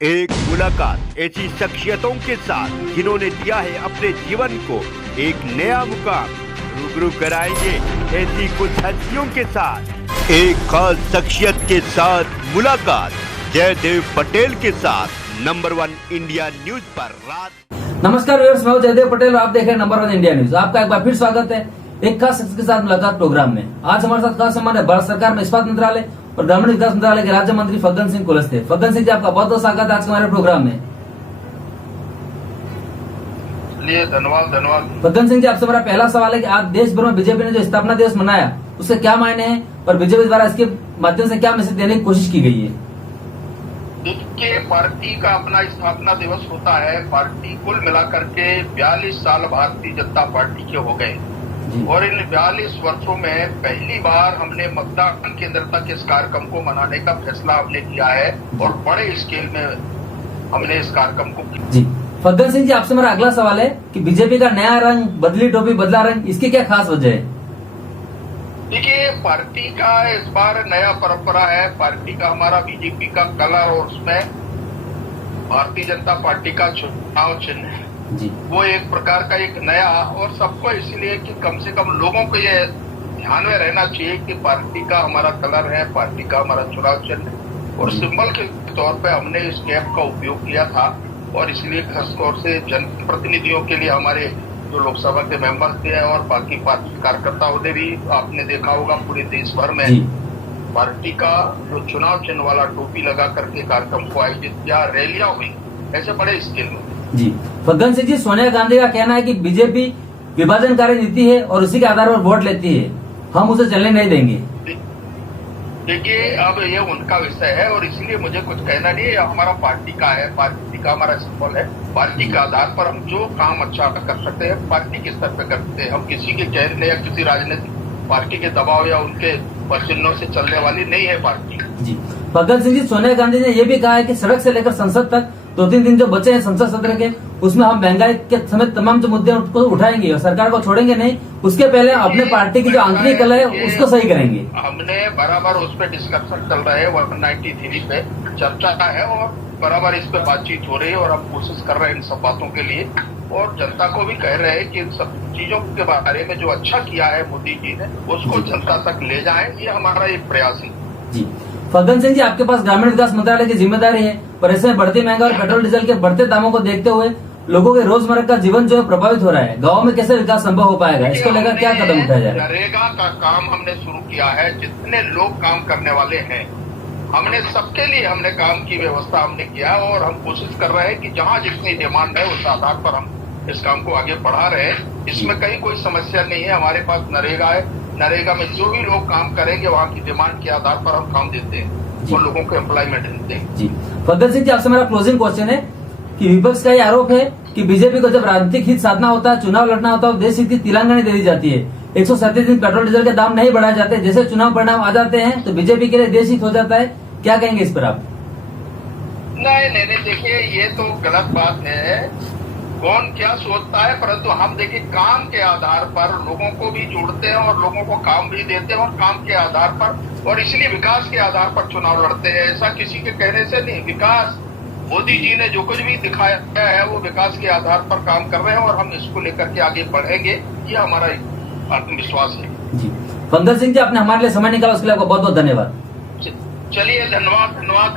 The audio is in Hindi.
एक मुलाकात ऐसी शख्सियतों के साथ जिन्होंने दिया है अपने जीवन को एक नया मुकाम। रूबरू कराएंगे ऐसी कुछ हस्तियों के साथ एक खास शख्सियत के साथ मुलाकात। जयदेव पटेल के साथ नंबर 1 इंडिया न्यूज पर रात। नमस्कार व्यूअर्स, मैं जयदेव पटेल और आप देख रहे हैं नंबर 1 इंडिया न्यूज। आपका एक बार फिर स्वागत है एक खास शख्स के साथ मुलाकात प्रोग्राम में। आज हमारे साथ खास मेहमान है भारत सरकार में इस्पात मंत्रालय और ग्रामीण विकास मंत्रालय के राज्य मंत्री फग्गन सिंह कुलस्ते। फग्गन सिंह जी, आपका बहुत बहुत स्वागत है आज के हमारे प्रोग्राम में। धन्यवाद। फग्गन सिंह जी, आपसे मेरा पहला सवाल है कि आज देश भर में बीजेपी ने जो स्थापना दिवस मनाया उससे क्या मायने हैं और बीजेपी द्वारा इसके माध्यम से क्या मैसेज देने की कोशिश की गई है? देखिए, पार्टी का अपना स्थापना दिवस होता है। पार्टी कुल मिलाकर के 42 साल भारतीय जनता पार्टी के हो गए और इन 42 वर्षों में पहली बार हमने मतदान केंद्र तक इस कार्यक्रम को मनाने का फैसला हमने किया है और बड़े स्केल में हमने इस कार्यक्रम को किया। जी फग्गन सिंह जी, आपसे मेरा अगला सवाल है कि बीजेपी का नया रंग, बदली टोपी, बदला रंग, इसकी क्या खास वजह है? देखिए, पार्टी का इस बार नया परंपरा है। पार्टी का हमारा बीजेपी का कलर और उसमें भारतीय जनता पार्टी का चुनाव चिन्ह है जी। वो एक प्रकार का एक नया और सबको इसलिए कि कम से कम लोगों को ये ध्यान में रहना चाहिए कि पार्टी का हमारा कलर है, पार्टी का हमारा चुनाव चिन्ह है और सिंबल के तौर पे हमने इस कैप का उपयोग किया था। और इसलिए खासतौर से जनप्रतिनिधियों के लिए हमारे जो लोकसभा के मेंबर्स थे और बाकी पार्टी कार्यकर्ताओं ने भी, आपने देखा होगा पूरे देश भर में पार्टी का जो चुनाव चिन्ह वाला टोपी लगा करके कार्यक्रम को आयोजित किया, रैलियां हुई ऐसे बड़े स्केल में। जी फग्गन सिंह जी, सोनिया गांधी का कहना है कि बीजेपी विभाजनकारी नीति है और उसी के आधार पर वोट लेती है, हम उसे चलने नहीं देंगे। देखिए, अब ये उनका विषय है और इसलिए मुझे कुछ कहना नहीं है। हमारा पार्टी का है, पार्टी का हमारा सिंबल है। पार्टी के आधार पर हम जो काम अच्छा कर सकते हैं पार्टी के स्तर पे करते हैं। हम किसी के कहने या किसी राजनीतिक पार्टी के दबाव या उनके प्रचिन्हों से चलने वाली नहीं है पार्टी। जी फग्गन सिंह जी, सोनिया गांधी ने यह भी कहा है कि सड़क से लेकर संसद तक 2-3 दिन जो बचे हैं संसद सत्र के, उसमें हम महंगाई के समेत तमाम जो मुद्दे उनको उठाएंगे और सरकार को छोड़ेंगे नहीं। उसके पहले अपने पार्टी की जो आंतरिक कला है उसको सही करेंगे। हमने बराबर उस पर डिस्कशन चल रहा है, 193 पे चर्चा है और बराबर इस पे बातचीत हो रही है और हम कोशिश कर रहे हैं इन सब बातों के लिए और जनता को भी कह रहे हैं कि इन सब चीजों के बारे में जो अच्छा किया है मोदी जी ने उसको जनता तक ले जाएं। ये हमारा एक प्रयास है। जी फग्गन सिंह जी, आपके पास ग्रामीण विकास मंत्रालय की जिम्मेदारी है, पर ऐसे में बढ़ती महंगाई और पेट्रोल डीजल के बढ़ते दामों को देखते हुए लोगों के रोजमर्रा का जीवन जो है प्रभावित हो रहा है। गाँव में कैसे विकास संभव हो पाएगा, इसको लेकर क्या कदम उठाया जाए? नरेगा का काम हमने शुरू किया है। जितने लोग काम करने वाले हैं हमने सबके लिए हमने काम की व्यवस्था हमने किया और हम कोशिश कर रहे हैं कि जहाँ जितनी डिमांड है उस आधार पर हम इस काम को आगे बढ़ा रहे हैं। इसमें कहीं कोई समस्या नहीं है। हमारे पास नरेगा है, नरेगा में जो भी लोग काम करेंगे वहाँ की डिमांड के आधार पर हम काम देते हैं और लोगों को एम्प्लॉयमेंट देते हैं। जी फग्गन सिंह जी, आपसे मेरा क्लोजिंग क्वेश्चन है कि विपक्ष का ये आरोप है कि बीजेपी को जब राजनीतिक हित साधना होता है, चुनाव लड़ना होता है, देश हित की तिलांजलि दे दी जाती है। 137 दिन पेट्रोल डीजल के दाम नहीं बढ़ाए जाते, जैसे चुनाव परिणाम आ जाते हैं तो बीजेपी के लिए देश हित हो जाता है। क्या कहेंगे इस पर आप? नहीं, देखिए ये तो गलत बात है। कौन क्या सोचता है, परंतु हम देखिए काम के आधार पर लोगों को भी जोड़ते हैं और लोगों को काम भी देते हैं और काम के आधार पर और इसलिए विकास के आधार पर चुनाव लड़ते हैं। ऐसा किसी के कहने से नहीं। विकास मोदी जी ने जो कुछ भी दिखाया है वो विकास के आधार पर काम कर रहे हैं और हम इसको लेकर के आगे बढ़ेंगे, ये हमारा आत्मविश्वास है। जी फग्गन सिंह जी, आपने हमारे लिए समय निकाला उसके लिए आपको बहुत बहुत धन्यवाद। चलिए, धन्यवाद।